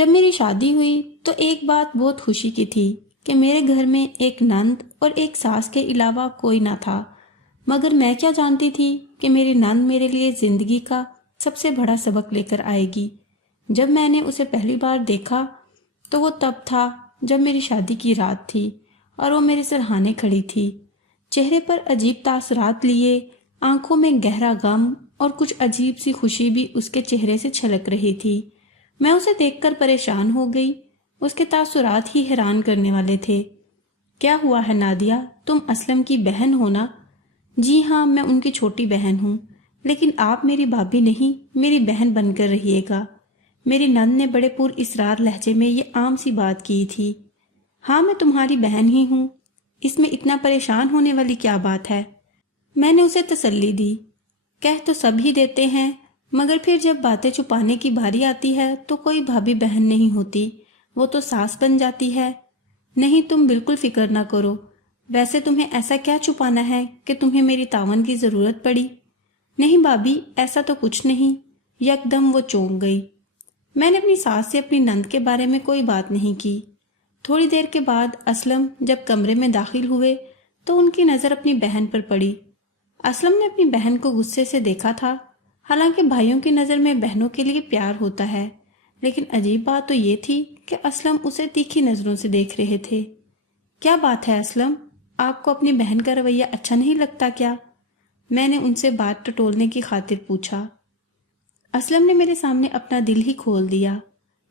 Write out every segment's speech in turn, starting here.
جب میری شادی ہوئی تو ایک بات بہت خوشی کی تھی کہ میرے گھر میں ایک نند اور ایک ساس کے علاوہ کوئی نہ تھا، مگر میں کیا جانتی تھی کہ میری نند میرے لیے زندگی کا سب سے بڑا سبق لے کر آئے گی۔ جب میں نے اسے پہلی بار دیکھا تو وہ تب تھا جب میری شادی کی رات تھی اور وہ میرے سرہانے کھڑی تھی، چہرے پر عجیب تاثرات لیے، آنکھوں میں گہرا غم اور کچھ عجیب سی خوشی بھی اس کے چہرے سے چھلک رہی تھی۔ میں اسے دیکھ کر پریشان ہو گئی، اس کے تاثرات ہی حیران کرنے والے تھے۔ کیا ہوا ہے نادیہ، تم اسلم کی بہن ہو نا؟ جی ہاں، میں ان کی چھوٹی بہن ہوں، لیکن آپ میری بھابھی نہیں، میری بہن بن کر رہیے گا۔ میری نند نے بڑے پر اصرار لہجے میں یہ عام سی بات کی تھی۔ ہاں، میں تمہاری بہن ہی ہوں، اس میں اتنا پریشان ہونے والی کیا بات ہے؟ میں نے اسے تسلی دی۔ کہہ تو سب ہی دیتے ہیں، مگر پھر جب باتیں چھپانے کی باری آتی ہے تو کوئی بھابھی بہن نہیں ہوتی، وہ تو ساس بن جاتی ہے۔ نہیں، تم بالکل فکر نہ کرو، ویسے تمہیں ایسا کیا چھپانا ہے کہ تمہیں میری تعاون کی ضرورت پڑی؟ نہیں بھابھی، ایسا تو کچھ نہیں۔ یکدم وہ چونک گئی۔ میں نے اپنی ساس سے اپنی نند کے بارے میں کوئی بات نہیں کی۔ تھوڑی دیر کے بعد اسلم جب کمرے میں داخل ہوئے تو ان کی نظر اپنی بہن پر پڑی۔ اسلم نے اپنی بہن کو غصے سے دیکھا تھا، حالانکہ بھائیوں کی نظر میں بہنوں کے لیے پیار ہوتا ہے، لیکن عجیب بات تو یہ تھی کہ اسلم اسے تیکھی نظروں سے دیکھ رہے تھے۔ کیا بات ہے اسلم، آپ کو اپنی بہن کا رویہ اچھا نہیں لگتا کیا؟ میں نے ان سے بات ٹٹولنے کی خاطر پوچھا۔ اسلم نے میرے سامنے اپنا دل ہی کھول دیا۔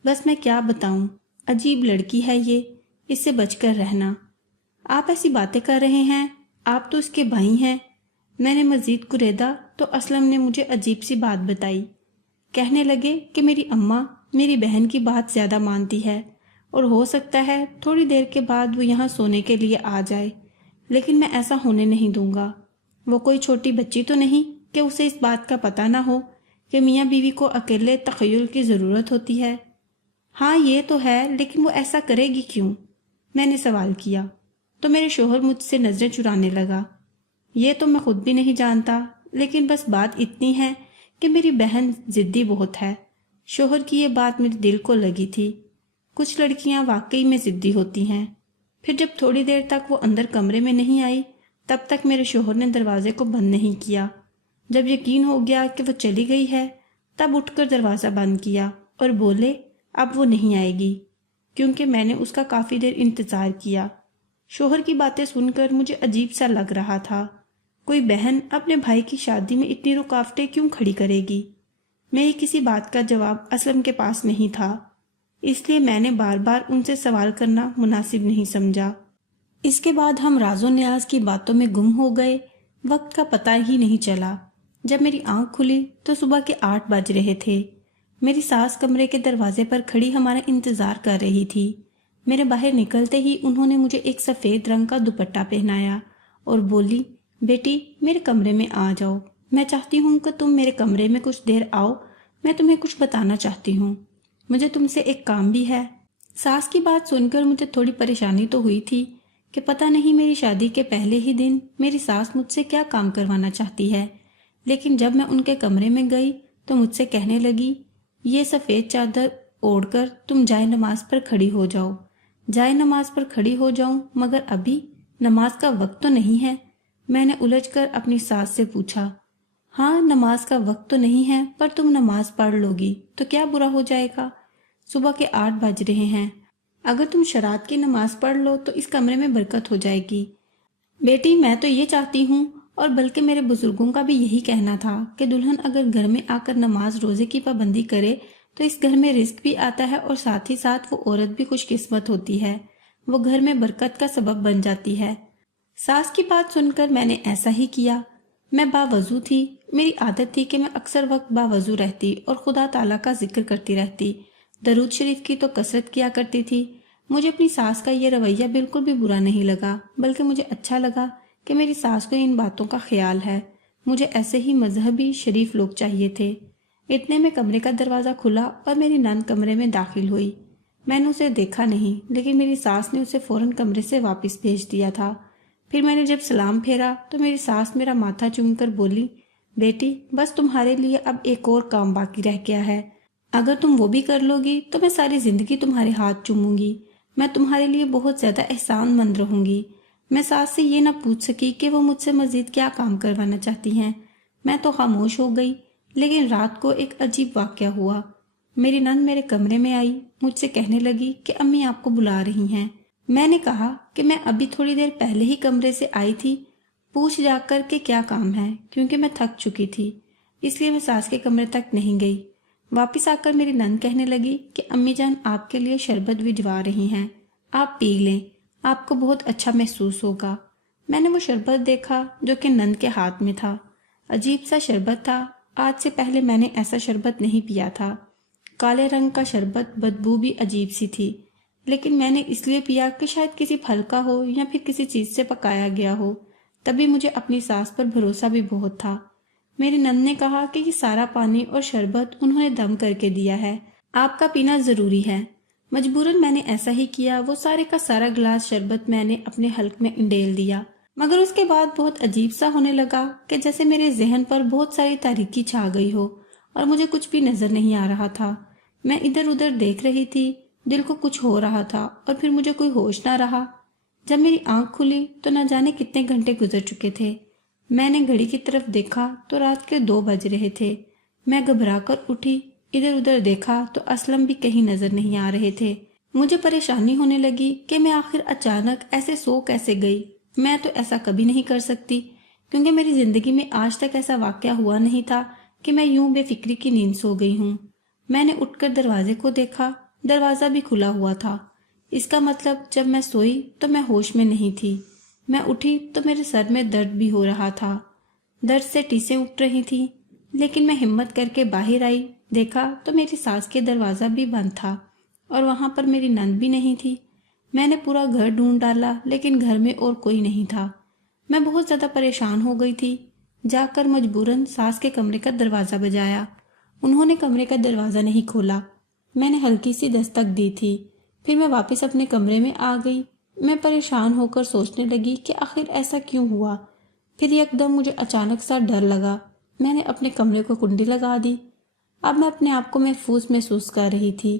بس میں کیا بتاؤں، عجیب لڑکی ہے یہ، اس سے بچ کر رہنا۔ آپ ایسی باتیں کر رہے ہیں، آپ تو اس کے بھائی ہیں۔ میں نے مزید کریدا تو اسلم نے مجھے عجیب سی بات بتائی۔ کہنے لگے کہ میری اماں میری بہن کی بات زیادہ مانتی ہے اور ہو سکتا ہے تھوڑی دیر کے بعد وہ یہاں سونے کے لیے آ جائے، لیکن میں ایسا ہونے نہیں دوں گا۔ وہ کوئی چھوٹی بچی تو نہیں کہ اسے اس بات کا پتہ نہ ہو کہ میاں بیوی کو اکیلے تخیل کی ضرورت ہوتی ہے۔ ہاں یہ تو ہے، لیکن وہ ایسا کرے گی کیوں؟ میں نے سوال کیا تو میرے شوہر مجھ سے نظریں چرانے لگا۔ یہ تو میں خود بھی نہیں جانتا، لیکن بس بات اتنی ہے کہ میری بہن ضدی بہت ہے۔ شوہر کی یہ بات میرے دل کو لگی تھی۔ کچھ لڑکیاں واقعی میں ضدی ہوتی ہیں۔ پھر جب تھوڑی دیر تک وہ اندر کمرے میں نہیں آئی، تب تک میرے شوہر نے دروازے کو بند نہیں کیا۔ جب یقین ہو گیا کہ وہ چلی گئی ہے، تب اٹھ کر دروازہ بند کیا اور بولے اب وہ نہیں آئے گی، کیونکہ میں نے اس کا کافی دیر انتظار کیا۔ شوہر کی باتیں سن کر مجھے عجیب سا لگ رہا تھا۔ کوئی بہن اپنے بھائی کی شادی میں اتنی رکاوٹیں کیوں کھڑی کرے گی؟ میری کسی بات کا جواب اسلم کے پاس نہیں تھا، اس لیے میں نے بار بار ان سے سوال کرنا مناسب نہیں سمجھا۔ اس کے بعد ہم راز و نیاز کی باتوں میں گم ہو گئے، وقت کا پتہ ہی نہیں چلا۔ جب میری آنکھ کھلی تو صبح کے 8 بج رہے تھے۔ میری ساس کمرے کے دروازے پر کھڑی ہمارا انتظار کر رہی تھی۔ میرے باہر نکلتے ہی انہوں نے مجھے ایک سفید رنگ کا دوپٹہ پہنایا اور بولی بیٹی میرے کمرے میں آ جاؤ، میں چاہتی ہوں کہ تم میرے کمرے میں کچھ دیر آؤ، میں تمہیں کچھ بتانا چاہتی ہوں، مجھے تم سے ایک کام بھی ہے۔ ساس کی بات سن کر مجھے تھوڑی پریشانی تو ہوئی تھی کہ پتہ نہیں میری شادی کے پہلے ہی دن میری ساس مجھ سے کیا کام کروانا چاہتی ہے، لیکن جب میں ان کے کمرے میں گئی تو مجھ سے کہنے لگی یہ سفید چادر اوڑھ کر تم جائے نماز پر کھڑی ہو جاؤ۔ جائے نماز پر کھڑی ہو جاؤں، مگر ابھی نماز کا وقت تو نہیں ہے؟ میں نے الجھ کر اپنی ساس سے پوچھا۔ ہاں نماز کا وقت تو نہیں ہے، پر تم نماز پڑھ لو گی تو کیا برا ہو جائے گا؟ صبح کے 8 بج رہے ہیں، اگر تم شرات کی نماز پڑھ لو تو اس کمرے میں برکت ہو جائے گی۔ بیٹی میں تو یہ چاہتی ہوں، اور بلکہ میرے بزرگوں کا بھی یہی کہنا تھا کہ دلہن اگر گھر میں آ کر نماز روزے کی پابندی کرے تو اس گھر میں رزق بھی آتا ہے اور ساتھ ہی ساتھ وہ عورت بھی خوش قسمت ہوتی ہے، وہ گھر میں برکت کا سبب بن جاتی ہے۔ ساس کی بات سن کر میں نے ایسا ہی کیا۔ میں باوضو تھی، میری عادت تھی کہ میں اکثر وقت باوضو رہتی اور خدا تعالیٰ کا ذکر کرتی رہتی، درود شریف کی تو کثرت کیا کرتی تھی۔ مجھے اپنی ساس کا یہ رویہ بالکل بھی برا نہیں لگا، بلکہ مجھے اچھا لگا کہ میری ساس کو ان باتوں کا خیال ہے۔ مجھے ایسے ہی مذہبی شریف لوگ چاہیے تھے۔ اتنے میں کمرے کا دروازہ کھلا اور میری نند کمرے میں داخل ہوئی۔ میں نے اسے دیکھا نہیں، لیکن میری ساس نے اسے فوراً کمرے سے واپس بھیج دیا تھا۔ پھر میں نے جب سلام پھیرا تو میری ساس میرا ماتھا چوم کر بولی بیٹی بس تمہارے لیے اب ایک اور کام باقی رہ گیا ہے، اگر تم وہ بھی کر لو گی تو میں ساری زندگی تمہارے ہاتھ چوموں گی، میں تمہارے لیے بہت زیادہ احسان مند رہوں گی۔ میں ساس سے یہ نہ پوچھ سکی کہ وہ مجھ سے مزید کیا کام کروانا چاہتی ہیں۔ میں تو خاموش ہو گئی، لیکن رات کو ایک عجیب واقعہ ہوا۔ میری نند میرے کمرے میں آئی، مجھ سے کہنے لگی کہ امی آپ کو بلا رہی ہیں۔ میں نے کہا کہ میں ابھی تھوڑی دیر پہلے ہی کمرے سے آئی تھی، پوچھ جا کر کہ کیا کام ہے، کیونکہ میں تھک چکی تھی، اس لیے میں ساس کے کمرے تک نہیں گئی۔ واپس آ کر میری نند کہنے لگی کہ امی جان آپ کے لیے شربت بھجوا رہی ہیں، آپ پی لیں، آپ کو بہت اچھا محسوس ہوگا۔ میں نے وہ شربت دیکھا جو کہ نند کے ہاتھ میں تھا۔ عجیب سا شربت تھا، آج سے پہلے میں نے ایسا شربت نہیں پیا تھا۔ کالے رنگ کا شربت، بدبو بھی عجیب سی تھی، لیکن میں نے اس لیے پیا کہ شاید کسی پھل کا ہو یا پھر کسی چیز سے پکایا گیا ہو۔ تبھی مجھے اپنی ساس پر بھروسہ بھی بہت تھا۔ میری نند نے کہا کہ یہ سارا پانی اور شربت انہوں نے دم کر کے دیا ہے، آپ کا پینا ضروری ہے۔ مجبوراً میں نے ایسا ہی کیا، وہ سارے کا سارا گلاس شربت میں نے اپنے حلق میں انڈیل دیا، مگر اس کے بعد بہت عجیب سا ہونے لگا کہ جیسے میرے ذہن پر بہت ساری تاریکی چھا گئی ہو اور مجھے کچھ بھی نظر نہیں آ رہا تھا۔ میں ادھر ادھر دیکھ رہی تھی، دل کو کچھ ہو رہا تھا اور پھر مجھے کوئی ہوش نہ رہا۔ جب میری آنکھ کھلی تو نہ جانے کتنے گھنٹے گزر چکے تھے۔ میں نے گھڑی کی طرف دیکھا تو رات کے 2 بج رہے تھے۔ میں گھبرا کر اٹھی، ادھر ادھر دیکھا تو اسلم بھی کہیں نظر نہیں آ رہے تھے۔ مجھے پریشانی ہونے لگی کہ میں آخر اچانک ایسے سو کیسے گئی۔ میں تو ایسا کبھی نہیں کر سکتی، کیونکہ میری زندگی میں آج تک ایسا واقعہ ہوا نہیں تھا کہ میں یوں بے فکری کی نیند سو گئی ہوں۔ میں نے اٹھ کر دروازے کو دیکھا، دروازہ بھی کھلا ہوا تھا۔ اس کا مطلب جب میں سوئی تو میں ہوش میں نہیں تھی۔ میں اٹھی تو میرے سر میں درد بھی ہو رہا تھا، درد سے ٹیسیں اٹھ رہی تھیں، لیکن میں ہمت کر کے باہر آئی، دیکھا تو میری ساس کے دروازہ بھی بند تھا اور وہاں پر میری نند بھی نہیں تھی۔ میں نے پورا گھر ڈھونڈ ڈالا، لیکن گھر میں اور کوئی نہیں تھا۔ میں بہت زیادہ پریشان ہو گئی تھی، جا کر مجبوراً ساس کے کمرے کا دروازہ بجایا۔ انہوں نے کمرے کا دروازہ نہیں کھولا۔ میں نے ہلکی سی دستک دی تھی، پھر میں واپس اپنے کمرے میں آ گئی۔ میں پریشان ہو کر سوچنے لگی کہ آخر ایسا کیوں ہوا۔ پھر یک دم مجھے اچانک سا ڈر لگا۔ میں نے اپنے کمرے کو کنڈی لگا دی۔ اب میں اپنے آپ کو محفوظ محسوس کر رہی تھی،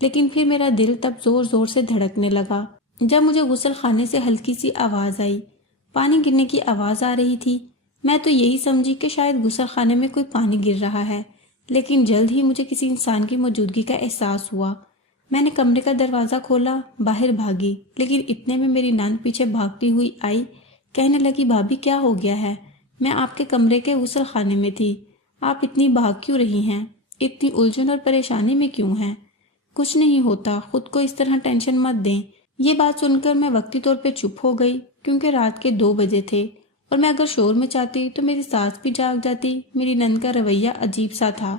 لیکن پھر میرا دل تب زور زور سے دھڑکنے لگا جب مجھے غسل خانے سے ہلکی سی آواز آئی۔ پانی گرنے کی آواز آ رہی تھی۔ میں تو یہی سمجھی کہ شاید غسل خانے میں کوئی پانی گر رہا ہے، لیکن جلد ہی مجھے کسی انسان کی موجودگی کا احساس ہوا۔ میں نے کمرے کا دروازہ کھولا، باہر بھاگی، لیکن اتنے میں میری نند پیچھے بھاگتی ہوئی آئی، کہنے لگی بھابھی کیا ہو گیا ہے؟ میں آپ کے کمرے کے غسل خانے میں تھی، آپ اتنی بھاگ کیوں رہی ہیں؟ اتنی الجھن اور پریشانی میں کیوں ہیں؟ کچھ نہیں ہوتا، خود کو اس طرح ٹینشن مت دیں۔ یہ بات سن کر میں وقتی طور پہ چپ ہو گئی، کیونکہ رات کے 2 بجے تھے اور میں اگر شور میں چاہتی تو میری ساس بھی جاگ جاتی۔ میری نند کا رویہ عجیب سا تھا،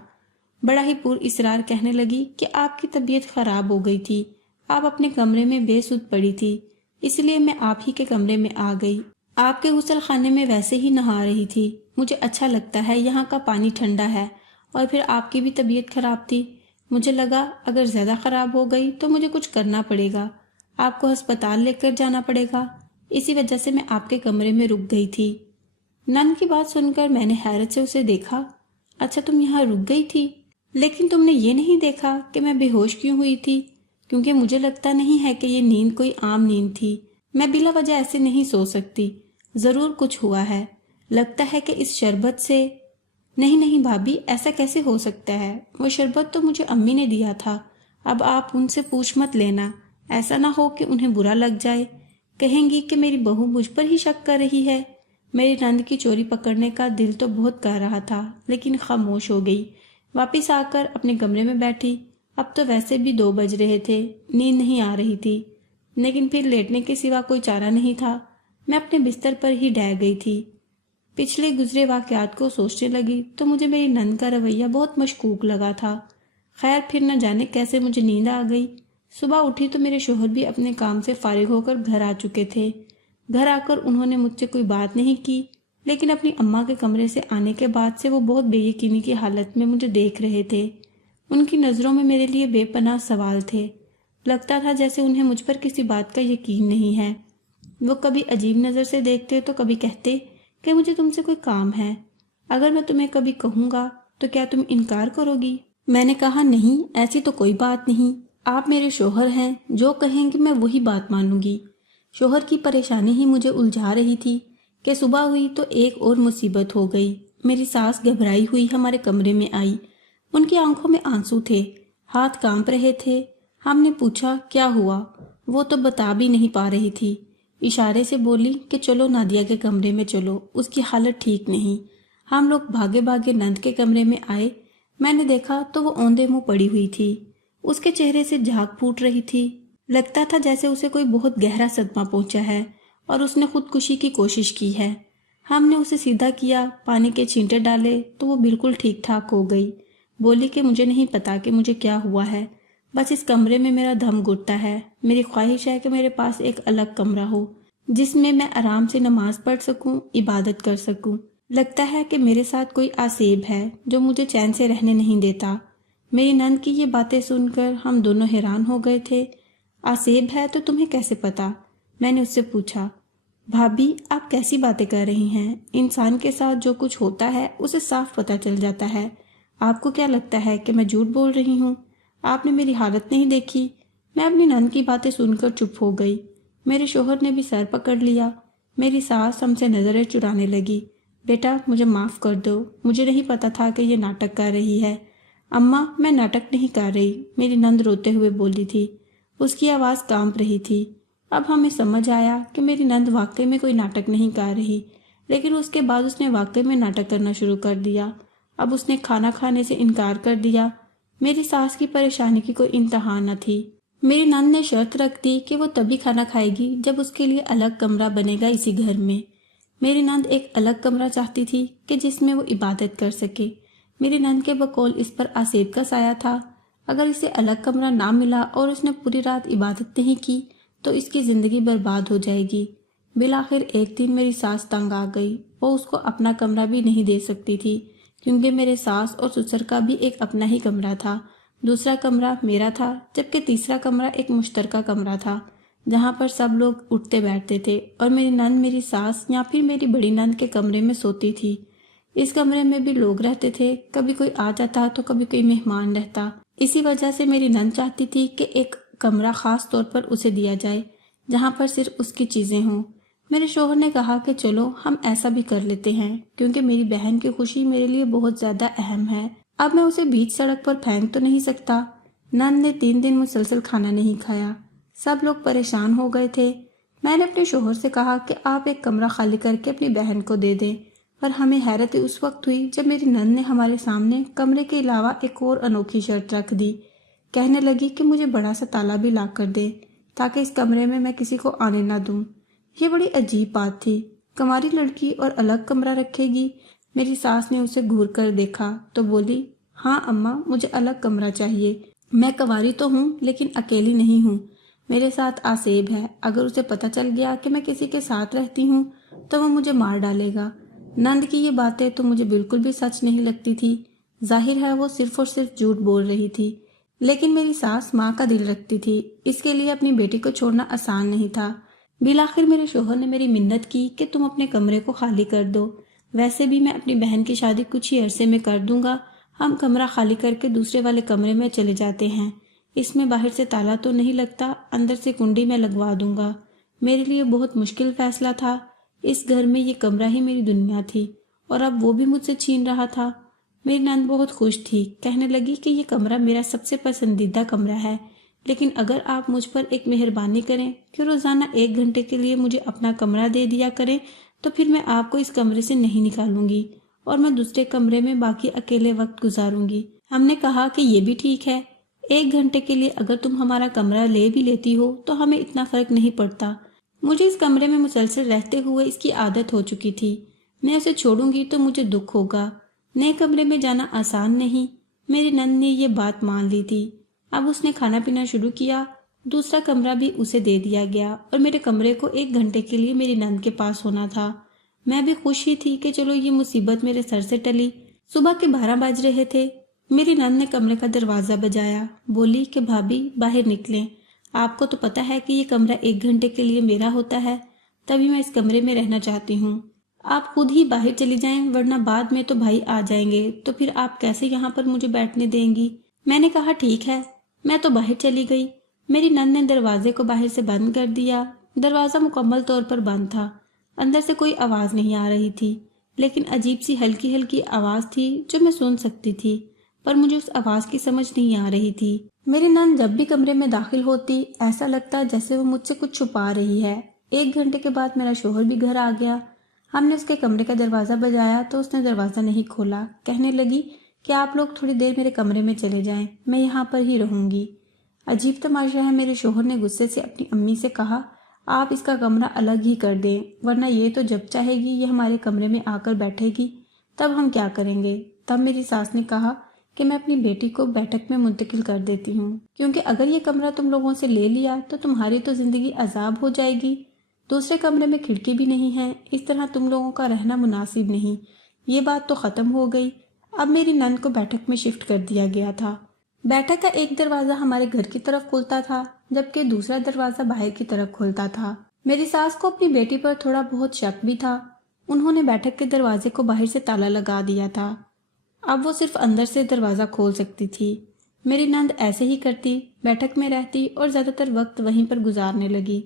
بڑا ہی پر اصرار کہنے لگی کہ آپ کی طبیعت خراب ہو گئی تھی، آپ اپنے کمرے میں بے سدھ پڑی تھی، اس لیے میں آپ ہی کے کمرے میں آ گئی۔ آپ کے غسل خانے میں ویسے ہی نہا رہی تھی، مجھے اچھا لگتا ہے، یہاں کا پانی ٹھنڈا ہے، اور پھر آپ کی بھی طبیعت خراب تھی۔ مجھے لگا اگر زیادہ خراب ہو گئی تو مجھے کچھ کرنا پڑے گا، آپ کو ہسپتال لے کر جانا پڑے گا، اسی وجہ سے میں آپ کے کمرے میں رک گئی تھی۔ نند کی بات سن کر میں نے حیرت سے اسے دیکھا۔ اچھا تم یہاں رک گئی تھی، لیکن تم نے یہ نہیں دیکھا کہ میں بے ہوش کیوں ہوئی تھی؟ کیونکہ مجھے لگتا نہیں ہے کہ یہ نیند کوئی عام نیند تھی، میں بلا وجہ ایسے نہیں سو سکتی، ضرور کچھ ہوا ہے، لگتا ہے کہ اس شربت سے۔ نہیں بھابھی، ایسا کیسے ہو سکتا ہے؟ وہ شربت تو مجھے امی نے دیا تھا، اب آپ ان سے پوچھ مت لینا، ایسا نہ ہو کہ انہیں برا لگ جائے، کہیں گی کہ میری بہو مجھ پر ہی شک کر رہی ہے۔ میری نند کی چوری پکڑنے کا دل تو بہت کر رہا تھا، لیکن خاموش ہو گئی۔ واپس آ کر اپنے کمرے میں بیٹھی۔ اب تو ویسے بھی 2 بج رہے تھے، نیند نہیں آ رہی تھی، لیکن پھر لیٹنے کے سوا کوئی چارہ نہیں تھا۔ میں اپنے بستر پر ہی ڈہ گئی تھی، پچھلے گزرے واقعات کو سوچنے لگی تو مجھے میری نند کا رویہ بہت مشکوک لگا تھا۔ خیر پھر نہ جانے کیسے مجھے نیند آ گئی۔ صبح اٹھی تو میرے شوہر بھی اپنے کام سے فارغ ہو کر گھر آ چکے تھے۔ گھر آ کر انہوں نے مجھ سے کوئی بات نہیں کی، لیکن اپنی اماں کے کمرے سے آنے کے بعد سے وہ بہت بے یقینی کی حالت میں مجھے دیکھ رہے تھے۔ ان کی نظروں میں میرے لیے بے پناہ سوال تھے، لگتا تھا جیسے انہیں مجھ پر کسی بات کا یقین نہیں ہے۔ وہ کبھی عجیب نظر سے دیکھتے تو کبھی کہتے کہ مجھے تم سے کوئی کام ہے، اگر میں تمہیں کبھی کہوں گا تو کیا تم انکار کرو گی؟ میں نے کہا نہیں، ایسی تو کوئی بات نہیں، آپ میرے شوہر ہیں، جو کہیں گے میں وہی بات مانوں گی۔ شوہر کی پریشانی ہی مجھے الجھا رہی تھی کہ صبح ہوئی تو ایک اور مصیبت ہو گئی۔ میری ساس گھبرائی ہوئی ہمارے کمرے میں آئی، ان کی آنکھوں میں آنسو تھے، ہاتھ کانپ رہے تھے۔ ہم نے پوچھا کیا ہوا، وہ تو بتا بھی نہیں پا رہی تھی، اشارے سے بولی کہ چلو نادیہ کے کمرے میں چلو، اس کی حالت ٹھیک نہیں۔ ہم لوگ بھاگے بھاگے نند کے کمرے میں آئے، میں نے دیکھا تو وہ اوندے منہ پڑی ہوئی تھی، اس کے چہرے سے جھاگ پھوٹ رہی تھی، لگتا تھا جیسے اسے کوئی بہت گہرا صدمہ پہنچا ہے اور اس نے خودکشی کی کوشش کی ہے۔ ہم نے اسے سیدھا کیا، پانی کے چھینٹے ڈالے تو وہ بالکل ٹھیک ٹھاک ہو گئی۔ بولی کہ مجھے نہیں پتا کہ مجھے کیا ہوا ہے، بس اس کمرے میں میرا دم گھٹتا ہے، میری خواہش ہے کہ میرے پاس ایک الگ کمرہ ہو جس میں میں آرام سے نماز پڑھ سکوں، عبادت کر سکوں۔ لگتا ہے کہ میرے ساتھ کوئی آسیب ہے جو مجھے چین سے رہنے نہیں دیتا۔ میری نند کی یہ باتیں سن کر ہم دونوں حیران ہو گئے تھے۔ آسیب ہے تو تمہیں کیسے پتا؟ میں نے اس سے پوچھا۔ بھابھی آپ کیسی باتیں کر رہی ہیں؟ انسان کے ساتھ جو کچھ ہوتا ہے اسے صاف پتہ چل جاتا ہے، آپ کو کیا لگتا ہے کہ میں جھوٹ بول رہی ہوں؟ آپ نے میری حالت نہیں دیکھی؟ میں اپنی نند کی باتیں سن کر چپ ہو گئی۔ میرے شوہر نے بھی سر پکڑ لیا۔ میری ساس ہم سے نظریں چرانے لگی۔ بیٹا مجھے معاف کر دو، مجھے نہیں پتا تھا کہ یہ ناٹک کر رہی ہے۔ اماں میں ناٹک نہیں کر رہی، میری نند روتے ہوئے بولی تھی، اس کی آواز کانپ رہی تھی۔ اب ہمیں سمجھ آیا کہ میری نند واقعی میں کوئی ناٹک نہیں کر رہی، لیکن اس کے بعد اس نے واقعی میں ناٹک کرنا شروع کر دیا۔ اب اس نے کھانا کھانے سے انکار کر دیا۔ میری ساس کی پریشانی کی کوئی انتہا نہ تھی۔ میری نند نے شرط رکھ دی کہ وہ تبھی کھانا کھائے گی جب اس کے لیے الگ کمرہ بنے گا اسی گھر میں۔ میری نند ایک الگ کمرہ چاہتی تھی کہ جس میں وہ عبادت کر سکے۔ میری نند کے بقول اس پر آسیب کا سایہ تھا۔ اگر اسے الگ کمرہ نہ ملا اور اس نے پوری رات عبادت نہیں کی تو اس کی زندگی برباد ہو جائے گی۔ بالآخر ایک دن میری ساس تنگ آ گئی، وہ اس کو اپنا کمرہ بھی نہیں دے سکتی تھی، کیونکہ میرے ساس اور سسر کا بھی ایک اپنا ہی کمرہ تھا، دوسرا کمرہ میرا تھا، جبکہ تیسرا کمرہ ایک مشترکہ کمرہ تھا جہاں پر سب لوگ اٹھتے بیٹھتے تھے، اور میری نند میری ساس یا پھر میری بڑی نند کے کمرے میں سوتی تھی۔ اس کمرے میں بھی لوگ رہتے تھے، کبھی کوئی آ جاتا تو کبھی کوئی مہمان رہتا۔ اسی وجہ سے میری نند چاہتی تھی کہ ایک کمرہ خاص طور پر اسے دیا جائے جہاں پر صرف اس کی چیزیں ہوں۔ میرے شوہر نے کہا کہ چلو ہم ایسا بھی کر لیتے ہیں، کیونکہ میری بہن کی خوشی میرے لیے بہت زیادہ اہم ہے، اب میں اسے بیچ سڑک پر پھینک تو نہیں سکتا۔ نند نے 3 دن مسلسل کھانا نہیں کھایا، سب لوگ پریشان ہو گئے تھے۔ میں نے اپنے شوہر سے کہا کہ آپ ایک کمرہ خالی کر کے اپنی بہن کو دے دیں، پر ہمیں حیرت اس وقت ہوئی جب میری نند نے ہمارے سامنے کمرے کے علاوہ ایک اور انوکھی شرط رکھ دی۔ کہنے لگی کہ مجھے بڑا سا تالا بھی لا کر دے تاکہ اس کمرے میں کسی کو آنے نہ دوں۔ یہ بڑی عجیب بات تھی، کماری لڑکی اور الگ کمرہ رکھے گی۔ میری ساس نے اسے گھور کر دیکھا تو بولی، ہاں اماں مجھے الگ کمرہ چاہیے، میں کنواری تو ہوں لیکن اکیلی نہیں ہوں، میرے ساتھ آسیب ہے، اگر اسے پتہ چل گیا کہ میں کسی کے ساتھ رہتی ہوں تو وہ مجھے مار ڈالے گا۔ نند کی یہ باتیں تو مجھے بالکل بھی سچ نہیں لگتی تھی، ظاہر ہے وہ صرف اور صرف جھوٹ بول رہی تھی، لیکن میری ساس ماں کا دل رکھتی تھی، اس کے لیے اپنی بیٹی کو چھوڑنا آسان نہیں تھا۔ بالآخر میرے شوہر نے میری منت کی کہ تم اپنے کمرے کو خالی کر دو، ویسے بھی میں اپنی بہن کی شادی کچھ ہی عرصے میں کر دوں گا، ہم کمرہ خالی کر کے دوسرے والے کمرے میں چلے جاتے ہیں، اس میں باہر سے تالا تو نہیں لگتا، اندر سے کنڈی میں لگوا دوں گا۔ میرے لیے بہت مشکل فیصلہ تھا، اس گھر میں یہ کمرہ ہی میری دنیا تھی اور اب وہ بھی مجھ سے چھین رہا تھا۔ میری نند بہت خوش تھی، کہنے لگی کہ یہ کمرہ میرا سب سے پسندیدہ کمرہ ہے، لیکن اگر آپ مجھ پر ایک مہربانی کریں کہ روزانہ 1 گھنٹے کے لیے مجھے اپنا کمرہ دے دیا کریں تو پھر میں آپ کو اس کمرے سے نہیں نکالوں گی اور میں دوسرے کمرے میں باقی اکیلے وقت گزاروں گی۔ ہم نے کہا کہ یہ بھی ٹھیک ہے، 1 گھنٹے کے لیے اگر تم ہمارا کمرہ لے بھی لیتی ہو تو ہمیں اتنا فرق نہیں پڑتا، مجھے اس کمرے میں مسلسل رہتے ہوئے اس کی عادت ہو چکی تھی، میں اسے چھوڑوں گی تو مجھے دکھ ہوگا، نئے کمرے میں جانا آسان نہیں۔ میری نند نے یہ بات مان لی تھی، اب اس نے کھانا پینا شروع کیا، دوسرا کمرہ بھی اسے دے دیا گیا اور میرے کمرے کو 1 گھنٹے کے لیے میری نند کے پاس ہونا تھا۔ میں بھی خوش ہی تھی کہ چلو یہ مصیبت میرے سر سے ٹلی۔ صبح کے 12 بج رہے تھے، میری نند نے کمرے کا دروازہ بجایا، بولی کہ بھابھی باہر نکلیں، آپ کو تو پتہ ہے کہ یہ کمرہ 1 گھنٹے کے لیے میرا ہوتا ہے، تبھی میں اس کمرے میں رہنا چاہتی ہوں۔ آپ خود ہی باہر چلی جائیں ورنہ بعد میں تو بھائی آ جائیں گے تو پھر آپ کیسے یہاں پر مجھے بیٹھنے دیں گی؟ میں نے کہا ٹھیک ہے، میں تو باہر چلی گئی۔ میری نند نے دروازے کو باہر سے بند کر دیا۔ دروازہ مکمل طور پر بند تھا، اندر سے کوئی آواز نہیں آ رہی تھی، لیکن عجیب سی ہلکی ہلکی آواز تھی جو میں سن سکتی تھی، پر مجھے اس آواز کی سمجھ نہیں آ رہی تھی۔ میری نند جب بھی کمرے میں داخل ہوتی ایسا لگتا جیسے وہ مجھ سے کچھ چھپا رہی ہے۔ 1 گھنٹے کے بعد میرا شوہر بھی گھر آ گیا۔ ہم نے اس کے کمرے کا دروازہ بجایا تو اس نے دروازہ نہیں کھولا۔ کہنے لگی کہ آپ لوگ تھوڑی دیر میرے کمرے میں چلے جائیں، میں یہاں پر ہی رہوں گی۔ عجیب تماشا ہے، میرے شوہر نے غصے سے اپنی امی سے کہا آپ اس کا کمرہ الگ ہی کر دیں، ورنہ یہ تو جب چاہے گی یہ ہمارے کمرے میں آ کر بیٹھے گی، تب ہم کیا کریں گے؟ تب میری ساس نے کہا کہ میں اپنی بیٹی کو بیٹھک میں منتقل کر دیتی ہوں، کیونکہ اگر یہ کمرہ تم لوگوں سے لے لیا تو تمہاری تو زندگی عذاب ہو جائے گی۔ دوسرے کمرے میں کھڑکی بھی نہیں ہے، اس طرح تم لوگوں کا رہنا مناسب نہیں۔ یہ بات تو ختم ہو گئی۔ اب میری نند کو بیٹھک میں شفٹ کر دیا گیا تھا۔ بیٹھک کا ایک دروازہ ہمارے گھر کی طرف کھلتا تھا، جبکہ دوسرا دروازہ باہر کی طرف کھلتا تھا۔ میری ساس کو اپنی بیٹی پر تھوڑا بہت شک بھی تھا۔ انہوں نے بیٹھک کے دروازے کو باہر سے تالا لگا دیا تھا، اب وہ صرف اندر سے دروازہ کھول سکتی تھی۔ میری نند ایسے ہی کرتی، بیٹھک میں رہتی اور زیادہ تر وقت وہیں پر گزارنے لگی۔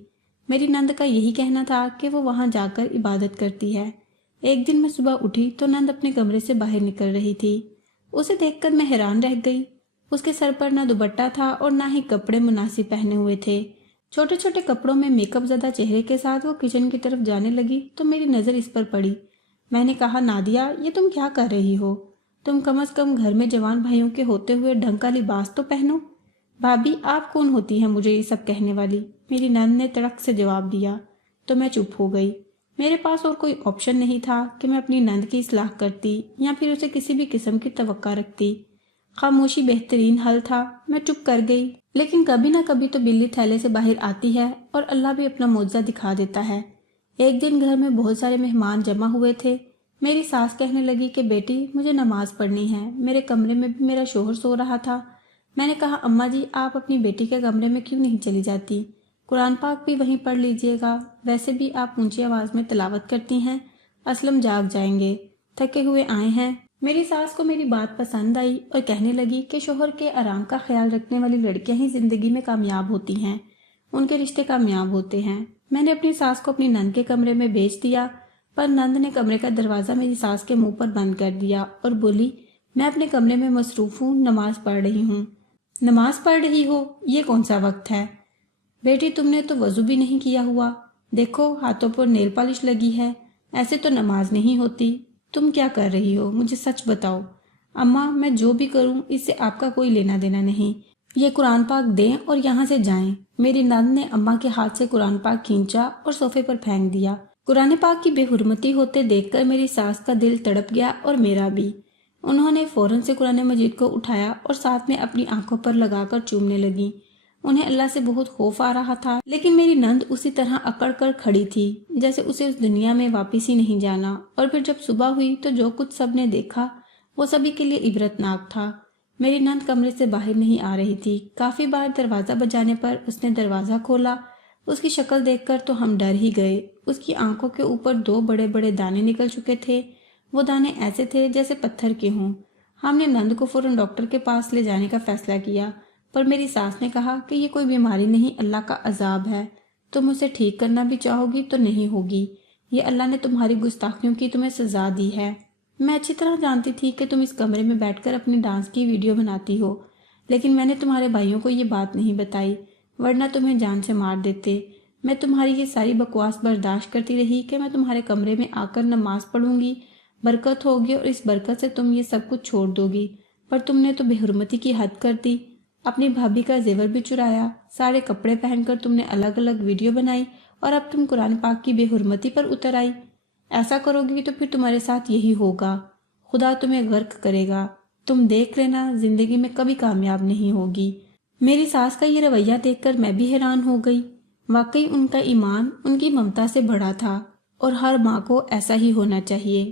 میری نند کا یہی کہنا تھا کہ وہ وہاں جا کر عبادت کرتی ہے۔ ایک دن میں صبح اٹھی تو نند اپنے کمرے سے باہر نکل رہی تھی۔ اسے دیکھ کر میں حیران رہ گئی۔ اس کے سر پر نہ دوپٹہ تھا اور نہ ہی کپڑے مناسب پہنے ہوئے تھے۔ چھوٹے چھوٹے کپڑوں میں میک اپ زدہ چہرے کے ساتھ وہ کچن کی طرف جانے لگی تو میری نظر اس پر پڑی۔ میں نے کہا نادیہ، یہ تم کیا کر رہی ہو؟ تم کم از کم گھر میں جوان بھائیوں کے ہوتے ہوئے ڈھنگ کا لباس تو پہنو۔ بھابھی آپ کون ہوتی ہیں مجھے یہ سب کہنے والی؟ میری نند نے تڑک سے جواب دیا تو میں چپ ہو گئی۔ میرے پاس اور کوئی آپشن نہیں تھا کہ میں اپنی نند کی اصلاح کرتی یا پھر اسے کسی بھی قسم کی توقع رکھتی۔ خاموشی بہترین حل تھا۔ میں چپ کر گئی، لیکن کبھی نہ کبھی تو بلی تھیلے سے باہر آتی ہے اور اللہ بھی اپنا معجزہ دکھا دیتا ہے۔ ایک دن گھر میں بہت سارے مہمان جمع ہوئے تھے۔ میری ساس کہنے لگی کہ بیٹی مجھے نماز پڑھنی ہے۔ میرے کمرے میں بھی میرا شوہر سو رہا تھا۔ میں نے کہا اماں جی آپ اپنی بیٹی کے کمرے میں کیوں نہیں چلی جاتی؟ قرآن پاک بھی وہیں پڑھ لیجئے گا، ویسے بھی آپ اونچی آواز میں تلاوت کرتی ہیں، اسلم جاگ جائیں گے، تھکے ہوئے آئے ہیں۔ میری ساس کو میری بات پسند آئی اور کہنے لگی کہ شوہر کے آرام کا خیال رکھنے والی لڑکیاں ہی زندگی میں کامیاب ہوتی ہیں، ان کے رشتے کامیاب ہوتے ہیں۔ میں نے اپنی ساس کو اپنی نند کے کمرے میں بھیج دیا، پر نند نے کمرے کا دروازہ میری ساس کے منہ پر بند کر دیا اور بولی میں اپنے کمرے میں مصروف ہوں، نماز پڑھ رہی ہوں۔ نماز پڑھ رہی ہو؟ یہ کون سا وقت ہے؟ بیٹی تم نے تو وضو بھی نہیں کیا ہوا، دیکھو ہاتھوں پر نیل پالش لگی ہے، ایسے تو نماز نہیں ہوتی۔ تم کیا کر رہی ہو؟ مجھے سچ بتاؤ۔ اماں میں جو بھی کروں اس سے آپ کا کوئی لینا دینا نہیں، یہ قرآن پاک دیں اور یہاں سے جائیں۔ میری نند نے اماں کے ہاتھ سے قرآن پاک کھینچا اور صوفے پر پھینک دیا۔ قرآن پاک کی بے حرمتی ہوتے دیکھ کر میری ساس کا دل تڑپ گیا اور میرا بھی۔ انہوں نے فوراً سے قرآن مجید کو اٹھایا اور ساتھ میں اپنی آنکھوں پر لگا کر چومنے لگی۔ انہیں اللہ سے بہت خوف آ رہا تھا، لیکن میری نند اسی طرح اکڑ کر کھڑی تھی جیسے اسے اس دنیا میں واپس ہی نہیں جانا۔ اور پھر جب صبح ہوئی تو جو کچھ سب نے دیکھا وہ سبھی کے لیے عبرتناک تھا۔ میری نند کمرے سے باہر نہیں آ رہی تھی۔ کافی بار دروازہ بجانے پر اس نے دروازہ کھولا۔ اس کی شکل دیکھ کر تو ہم ڈر ہی گئے۔ اس کی آنکھوں کے اوپر 2 بڑے بڑے دانے نکل چکے تھے، وہ دانے ایسے تھے جیسے پتھر کے ہوں۔ ہم نے نند کو فوراً ڈاکٹر کے پاس لے جانے کا فیصلہ کیا، پر میری ساس نے کہا کہ یہ کوئی بیماری نہیں، اللہ کا عذاب ہے، تم اسے ٹھیک کرنا بھی چاہو گی تو نہیں ہوگی، یہ اللہ نے تمہاری گستاخیوں کی تمہیں سزا دی ہے۔ میں اچھی طرح جانتی تھی کہ تم اس کمرے میں بیٹھ کر اپنی ڈانس کی ویڈیو بناتی ہو، لیکن میں نے تمہارے بھائیوں کو یہ بات نہیں بتائی، ورنہ تمہیں جان سے مار دیتے۔ میں تمہاری یہ ساری بکواس برداشت کرتی رہی کہ میں تمہارے کمرے میں آ کر نماز پڑھوں گی، برکت ہوگی اور اس برکت سے تم یہ سب کچھ چھوڑ دو گی، پر تم نے تو بے حرمتی کی حد کر دی۔ اپنی بھابھی کا زیور بھی چرایا، سارے کپڑے پہن کر تم نے الگ الگ ویڈیو بنائی اور اب تم قرآن پاک کی بے حرمتی پر اتر آئی۔ ایسا کرو گی تو پھر تمہارے ساتھ یہی ہوگا، خدا تمہیں غرق کرے گا، تم دیکھ لینا زندگی میں کبھی کامیاب نہیں ہوگی۔ میری ساس کا یہ رویہ دیکھ کر میں بھی حیران ہو گئی۔ واقعی ان کا ایمان ان کی ممتا سے بڑا تھا اور ہر ماں کو ایسا ہی ہونا چاہیے۔